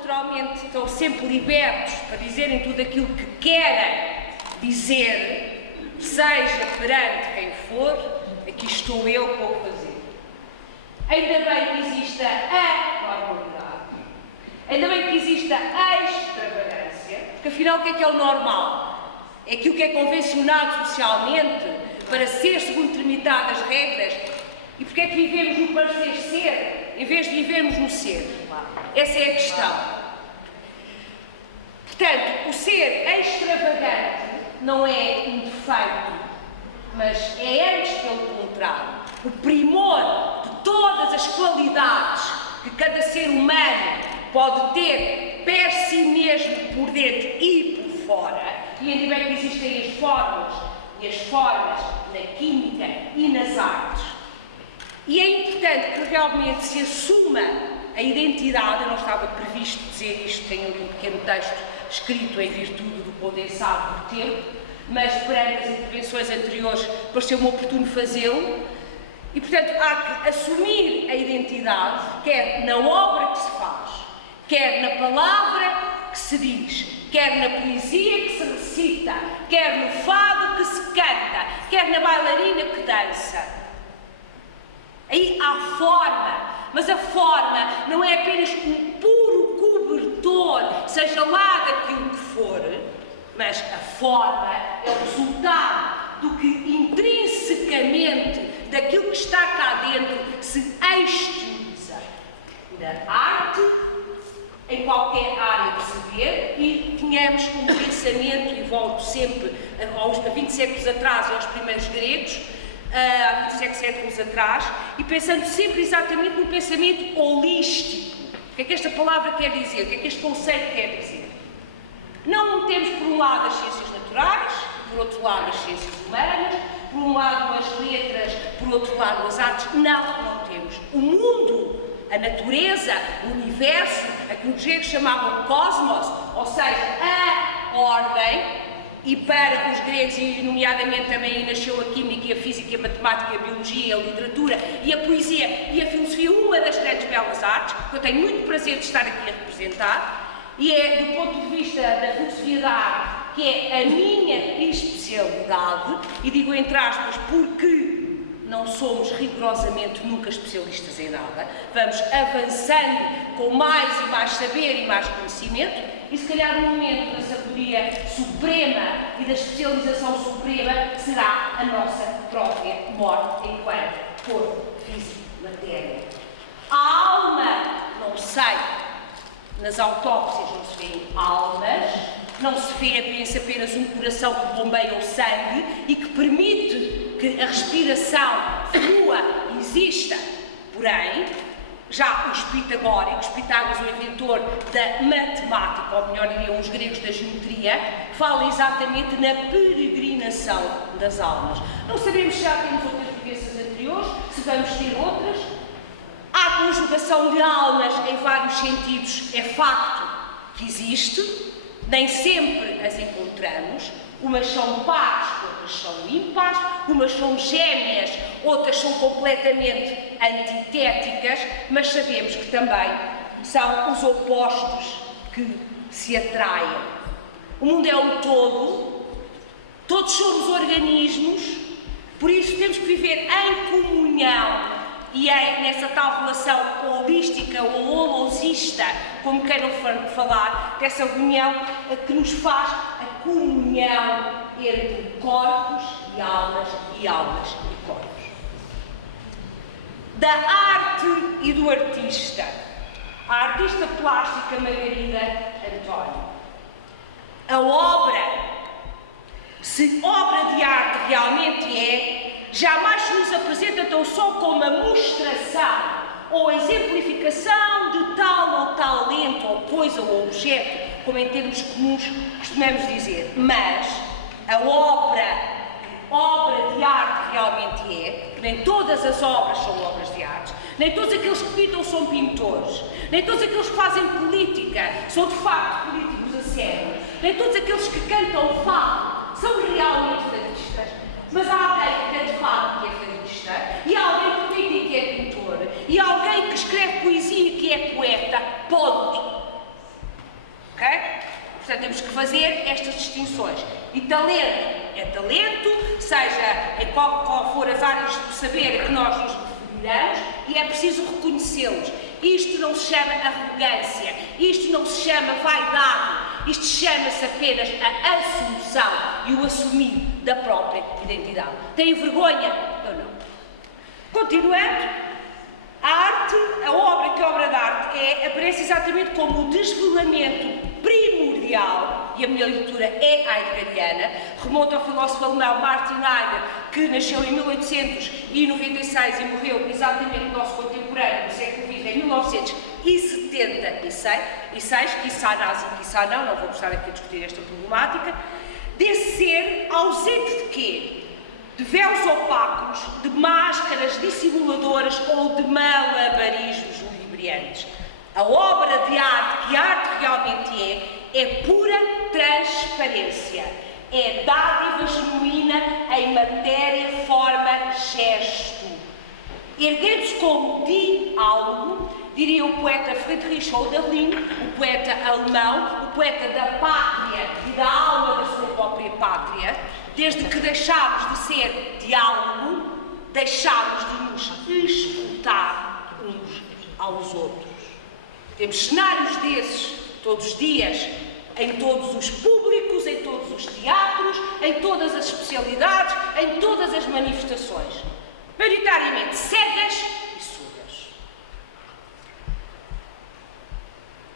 naturalmente estão sempre libertos para dizerem tudo aquilo que querem dizer, seja perante quem for, aqui estou eu para o fazer. Ainda bem que exista a normalidade, ainda bem que exista a extravagância, porque afinal o que é o normal? É aquilo que é convencionado socialmente para ser segundo determinadas regras. E porque é que vivemos no parecer ser, em vez de vivermos no ser? Essa é a questão. Portanto, o ser extravagante não é um defeito, mas é antes pelo contrário. O primor de todas as qualidades que cada ser humano pode ter per si mesmo, por dentro e por fora, e ainda bem que existem as formas na química e nas artes. E é importante que realmente se assuma a identidade. Eu não estava previsto dizer isto, tenho um pequeno texto escrito em virtude do condensado do tempo, mas perante as intervenções anteriores pareceu-me oportuno fazê-lo. E, portanto, há que assumir a identidade, quer na obra que se faz, quer na palavra que se diz, quer na poesia que se recita, quer no fado que se canta, quer na bailarina que dança. Aí há forma, mas a forma não é apenas um puro cobertor, seja lá daquilo que for, mas a forma é o resultado do que intrinsecamente, daquilo que está cá dentro, se exterioriza. Na arte, em qualquer área que se vê, e tínhamos um pensamento, e volto sempre a 20 séculos atrás, aos primeiros gregos, há 27 séculos atrás, e pensando sempre exatamente no pensamento holístico. O que é que esta palavra quer dizer? O que é que este conceito quer dizer? Não temos, por um lado, as ciências naturais, por outro lado, as ciências humanas, por um lado, as letras, por outro lado, as artes. Não temos. O mundo, a natureza, o universo, aquilo que os gregos chamavam cosmos, ou seja, a ordem. E para os gregos, e nomeadamente também aí nasceu a química, e a física, e a matemática, e a biologia, e a literatura, e a poesia, e a filosofia, uma das grandes belas artes, que eu tenho muito prazer de estar aqui a representar, e é do ponto de vista da filosofia da arte, que é a minha especialidade, e digo entre aspas porque não somos rigorosamente nunca especialistas em nada, vamos avançando com mais e mais saber e mais conhecimento, e se calhar o momento da sabedoria suprema e da especialização suprema será a nossa própria morte enquanto corpo físico, matéria. A alma, não sei, nas autópsias não se vêem almas, não se vê, pensa apenas um coração que bombeia o sangue e que permite que a respiração flua e exista. Porém, já os pitagóricos, Pitágoras, o inventor da matemática, ou melhor diriam os gregos da geometria, falam exatamente na peregrinação das almas. Não sabemos se já temos outras vivências anteriores, se vamos ter outras. Há conjugação de almas em vários sentidos, é facto que existe, nem sempre as encontramos. Umas são pares, outras são ímpares, umas são gêmeas, outras são completamente antitéticas, mas sabemos que também são os opostos que se atraem. O mundo é um todo, todos somos organismos, por isso temos que viver em comunhão e é nessa tal relação holística ou holosista, como queiram falar, dessa união que nos faz a comunhão entre corpos e almas e corpos. Da arte e do artista. A artista plástica Margarida António. A obra, se obra de arte realmente é, jamais se nos apresenta tão só como uma mostração ou exemplificação de tal ou talento ou coisa ou objeto, como em termos comuns costumamos dizer, mas a obra de arte realmente é, nem todas as obras são obras de arte, nem todos aqueles que pintam são pintores, nem todos aqueles que fazem política são de facto políticos a sério, nem todos aqueles que cantam fado são realmente fadistas, mas há alguém que canta fado que é fadista, e há alguém que pinta e que é pintor, e há alguém que escreve poesia e que é poeta, ponto. temos que fazer estas distinções. E talento é talento, seja em qual for as áreas do saber a que nós nos referiramos, e é preciso reconhecê-los. Isto não se chama arrogância, isto não se chama vaidade, isto chama-se apenas a assunção e o assumir da própria identidade. Têm vergonha? Eu não. Continuando, a arte, a obra que é obra de arte aparece exatamente como o desvelamento primordial, e a minha leitura é heideggeriana, remonta ao filósofo alemão Martin Heidegger, que nasceu em 1896 e morreu exatamente no nosso contemporâneo, no século XX, em 1976, quiçá nazi, quiçá não vou estar aqui a discutir esta problemática, desse ser ausente de quê? De véus opacos, de máscaras dissimuladoras ou de malabarismos ludibriantes. A obra de arte, que a arte realmente é pura transparência. É dádiva genuína em matéria, forma, gesto. Erguendo-se como diálogo, diria o poeta Friedrich Hölderlin, o poeta alemão, o poeta da pátria e da alma da sua própria pátria, desde que deixámos de ser diálogo, deixámos de nos escutar uns aos outros. Temos cenários desses todos os dias, em todos os públicos, em todos os teatros, em todas as especialidades, em todas as manifestações. Maioritariamente cegas e surdas.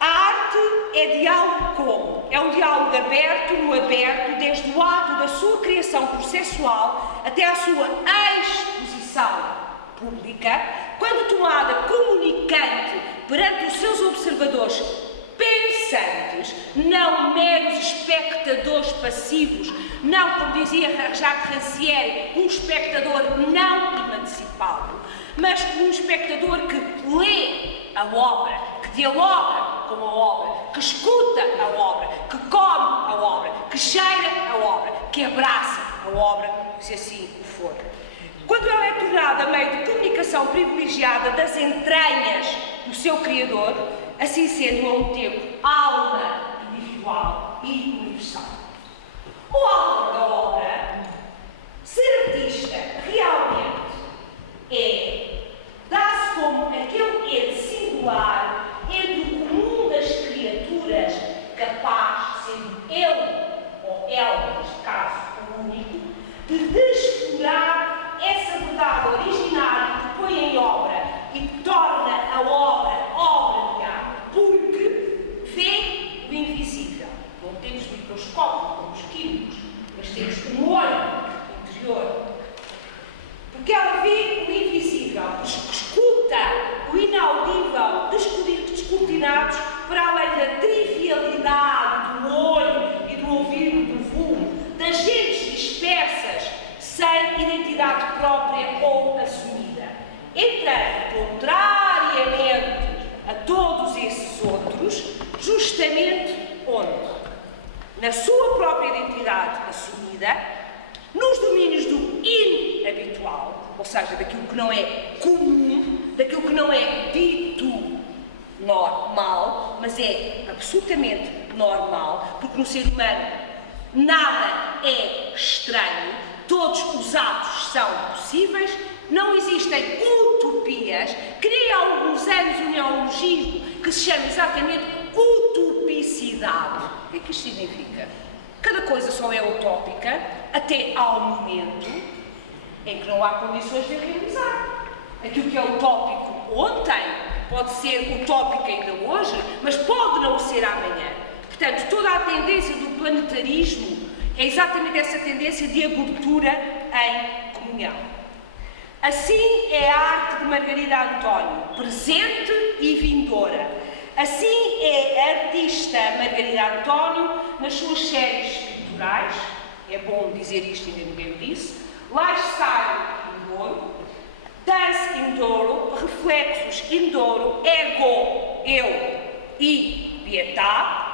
A arte é diálogo como? É um diálogo aberto no aberto, desde o ato da sua criação processual até à sua exposição pública, quando tomada comunicante perante os seus observadores pensantes, não meros espectadores passivos, não, como dizia Jacques Rancière, um espectador não emancipado, mas um espectador que lê a obra, que dialoga com a obra, que escuta a obra, que come a obra, que cheira a obra, que abraça a obra, se assim o for. Quando ela é tornada meio de comunicação privilegiada das entranhas do seu Criador, assim sendo ao mesmo tempo alma individual e universal. O autor da obra, ser artista realmente dá-se como aquele ente singular entre o comum das criaturas, capaz, sendo ele ou ela, neste caso, o único, de desfigurar essa verdade originária que põe em obra e torna a obra de arte, porque vê o invisível. Não temos microscópio como os químicos, mas temos um olho interior. Porque ela vê o invisível, escuta o inaudível, descortinados para além da trivialidade do olho e do ouvido do vulgo, das gentes dispersas, sem identidade própria ou assumida. Entrando contrariamente a todos esses outros, justamente onde? Na sua própria identidade assumida, nos domínios do inabitual, ou seja, daquilo que não é comum, daquilo que não é dito normal, mas é absolutamente normal, porque no ser humano nada é estranho, todos os atos são possíveis, não existem utopias, que nem há alguns anos um neologismo que se chama exatamente utopicidade. O que é que isto significa? Cada coisa só é utópica até ao momento em que não há condições de a realizar. Aquilo que é utópico ontem pode ser utópico ainda hoje, mas pode não ser amanhã. Portanto, toda a tendência do planetarismo é exatamente essa tendência de abertura em comunhão. Assim é a arte de Margarida António, presente e vindoura. Assim é a artista Margarida António nas suas séries culturais, é bom dizer isto, ainda ninguém o disse, Lifestyle Indouro, Dance Indouro, Reflexos Indouro, Ego, Eu e Pietà,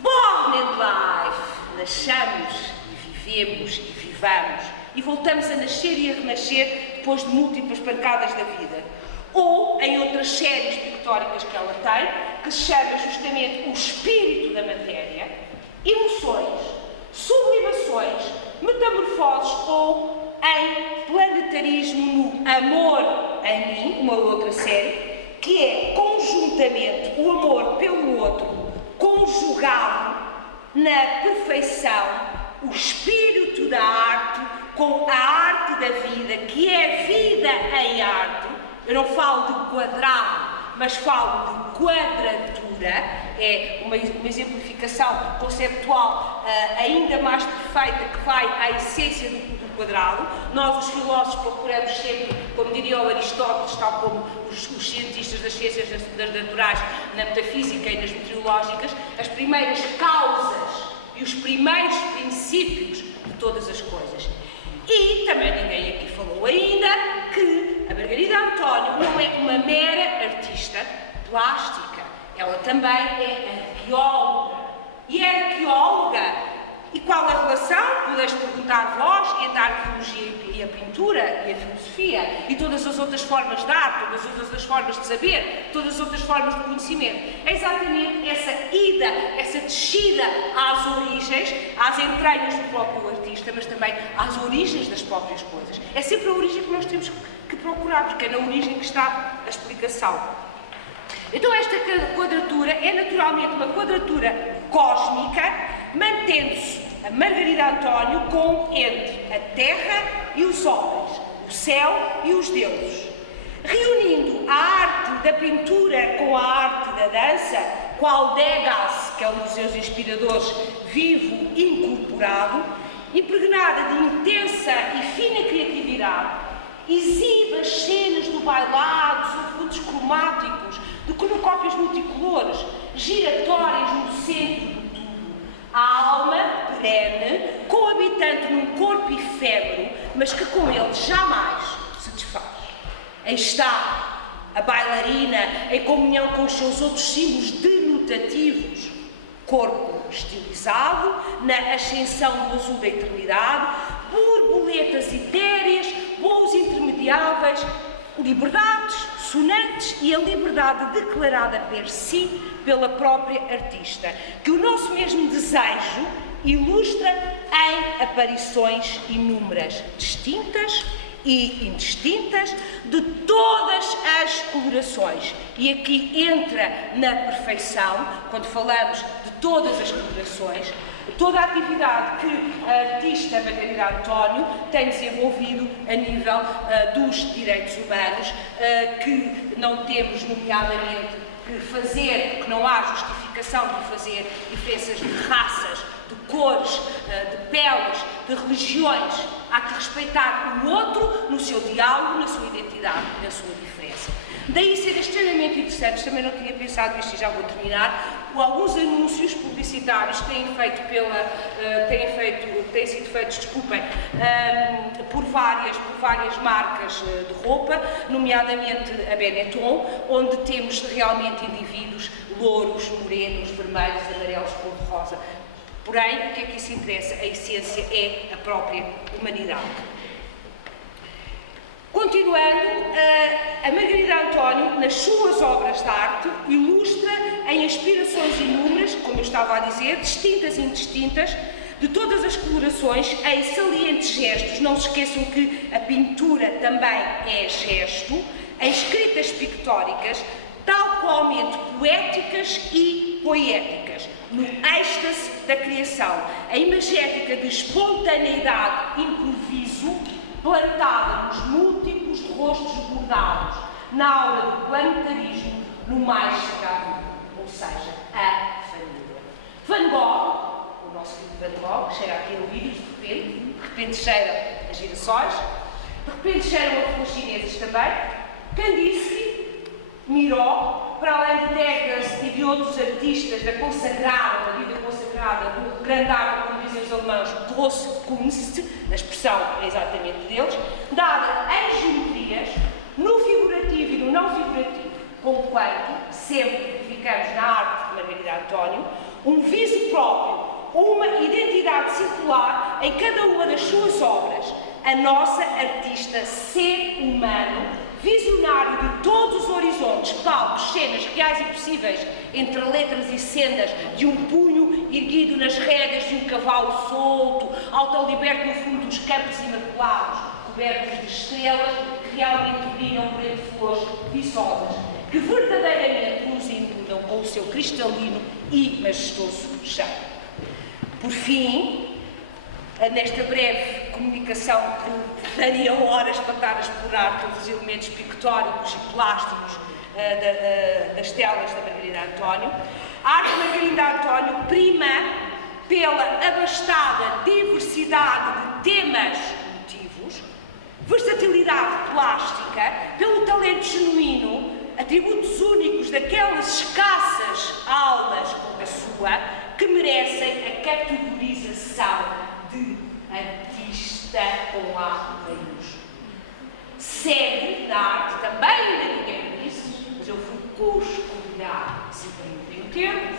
Born in Life, nascemos e vivemos e vivamos e voltamos a nascer e a renascer depois de múltiplas pancadas da vida. ou em outras séries pictóricas que ela tem, que se chama justamente O Espírito da Matéria, Emoções, Sublimações, Metamorfoses ou em Planetarismo no Amor em Mim, uma outra série, que é conjuntamente o amor pelo outro, conjugado na perfeição, o espírito da arte com a arte da vida, que é vida em arte. Eu não falo de quadrado, mas falo de quadratura, é uma exemplificação conceptual ainda mais perfeita, que vai à essência do quadrado. Nós, os filósofos, procuramos sempre, como diria o Aristóteles, tal como os cientistas das ciências das naturais, na metafísica e nas meteorológicas, as primeiras causas e os primeiros princípios de todas as coisas. E também ninguém aqui falou ainda que a Margarida António não é uma mera artista plástica, ela também é arqueóloga. E é arqueóloga. E qual a relação, podeis perguntar vós, entre a arqueologia e a pintura e a filosofia e todas as outras formas de arte, todas as outras formas de saber, todas as outras formas de conhecimento? É exatamente essa ida, essa descida às origens, às entranhas do próprio artista, mas também às origens das próprias coisas. É sempre a origem que nós temos que procurar, porque é na origem que está a explicação. Então esta quadratura é naturalmente uma quadratura cósmica, mantendo-se a Margarida António entre a terra e os homens, o céu e os deuses, reunindo a arte da pintura com a arte da dança, qual Degas, que é um dos seus inspiradores, vivo, incorporado, impregnada de intensa e fina criatividade, exibe as cenas do bailado sob fundos cromáticos, de cornucópias multicolores, giratórias no centro do tudo. A alma perene, coabitante num corpo efêmero, mas que com ele jamais se desfaz. Aí está a bailarina em comunhão com os seus outros símbolos denotativos, corpo estilizado, na ascensão do azul da eternidade, borboletas etéreas, voos intermediáveis, liberdades sonantes e a liberdade declarada per si pela própria artista, que o nosso mesmo desejo ilustra em aparições inúmeras, distintas e indistintas, de todas as colorações. E aqui entra na perfeição, quando falamos de todas as colorações, toda a atividade que a artista Margarida António tem desenvolvido a nível dos direitos humanos, que não temos, nomeadamente, que fazer, que não há justificação de fazer diferenças de raças, de cores, de peles, de religiões. Há que respeitar o outro no seu diálogo, na sua identidade e na sua diferença. Daí ser extremamente interessante, também não tinha pensado isto e já vou terminar, alguns anúncios publicitários que têm sido feitos, desculpem, por várias marcas de roupa, nomeadamente a Benetton, onde temos realmente indivíduos louros, morenos, vermelhos, amarelos, cor-de-rosa. Porém, o que é que isso interessa? A essência é a própria humanidade. Continuando, a Margarida António, nas suas obras de arte, ilustra em inspirações inúmeras, como eu estava a dizer, distintas e indistintas, de todas as colorações, em salientes gestos. Não se esqueçam que a pintura também é gesto, em escritas pictóricas, tal qualmente poéticas e poéticas, no êxtase da criação, a imagética de espontaneidade, improviso, plantada nos múltiplos rostos bordados, na aura do planetarismo, no mais sagrado, ou seja, a família. Van Gogh, o nosso filho Van Gogh, cheira aqui a vídeos de repente cheira a girassóis, de repente cheiram a flores chinesas também, Kandinsky, Miró, para além de Degas e de outros artistas da vida consagrada, do grande arte, como dizem os alemães, Grosse Kunst, a expressão é exatamente deles, dada em geometrias, no figurativo e no não figurativo, conquanto, sempre que ficamos na arte de Margarida António, um viso próprio, uma identidade circular em cada uma das suas obras, a nossa artista ser humano, visionário de todos os horizontes, palcos, cenas reais e possíveis, entre letras e sendas, de um punho erguido nas rédeas de um cavalo solto, autoliberto no fundo dos campos imaculados, cobertos de estrelas que realmente brilham por entre flores viçosas, que verdadeiramente nos inundam com o seu cristalino e majestoso cheiro. Por fim, nesta breve comunicação que daria horas para estar a explorar todos os elementos pictóricos e plásticos das telas da Margarida António, a arte de Margarida António prima pela abastada diversidade de temas e motivos, versatilidade plástica, pelo talento genuíno, atributos únicos daquelas escassas almas como a sua, que merecem a categorização de artista com A maiúsculo. Segue na arte também, ainda ninguém me disse, mas eu fui cusculiar, se permitem o termo,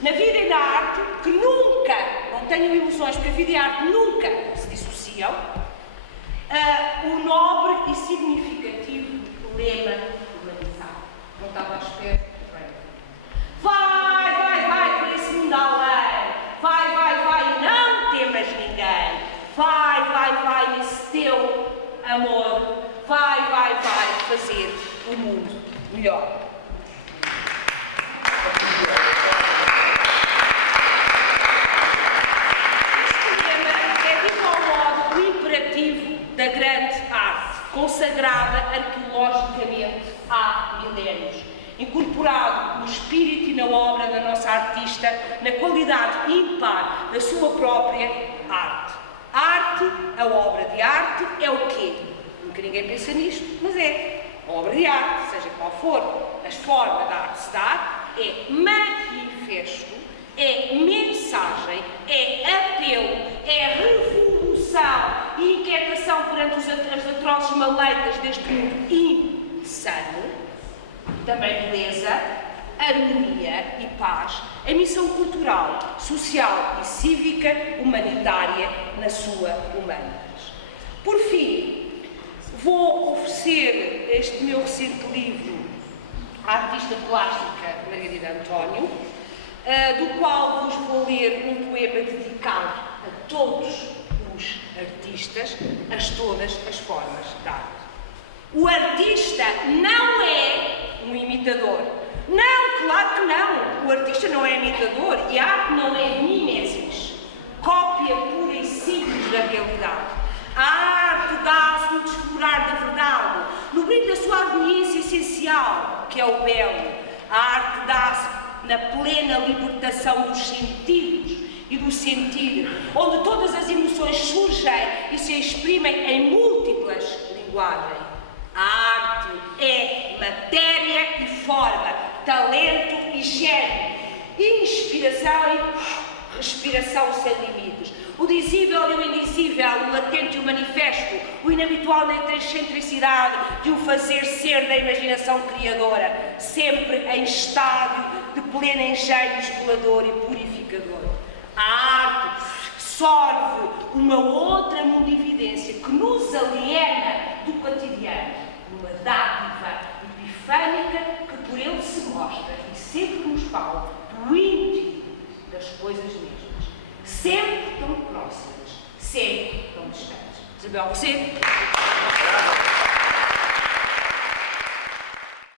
na vida e na arte, que nunca, não tenham ilusões, porque a vida e a arte nunca se dissociam, o nobre e significativo lema humanizado. Não estava à espera. Vai para esse mundo além. Vai, não temas ninguém. Vai nesse teu amor. Vai fazer o mundo melhor. Este tema é de igual modo o imperativo da grande arte, consagrada arqueologicamente há milénios, incorporado no espírito e na obra da nossa artista, na qualidade ímpar da sua própria arte. A arte, a obra de arte, é o quê? Nunca ninguém pensa nisto, mas é. A obra de arte, seja qual for a forma da arte se dar, é manifesto, é mensagem, é apelo, é revolução e inquietação perante as atrozes maleitas deste mundo insano, também beleza, harmonia e paz, a missão cultural, social e cívica humanitária na sua Humanitas. Por fim, vou oferecer este meu recente livro à artista plástica Margarida António, do qual vos vou ler um poema dedicado a todos os artistas, a todas as formas de arte. O artista não é um imitador. Não, claro que não. O artista não é imitador e a arte não é mimesis, cópia pura e simples da realidade. A arte dá-se no desflorar da verdade, no brilho da sua harmonia essencial, que é o belo. A arte dá-se na plena libertação dos sentidos e do sentir, onde todas as emoções surgem e se exprimem em múltiplas linguagens. A arte é matéria e forma, talento e gênio, inspiração e respiração sem limites. O dizível e o indizível, o latente e o manifesto, o inabitual na excentricidade de um fazer ser da imaginação criadora, sempre em estádio de pleno engenho escolador e purificador. A arte sorve uma outra mundividência que nos aliena do cotidiano, uma dádiva epifânica que por ele se mostra e sempre nos fala do íntimo das coisas mesmas. Sempre tão próximas, sempre tão distantes. Isabel, você?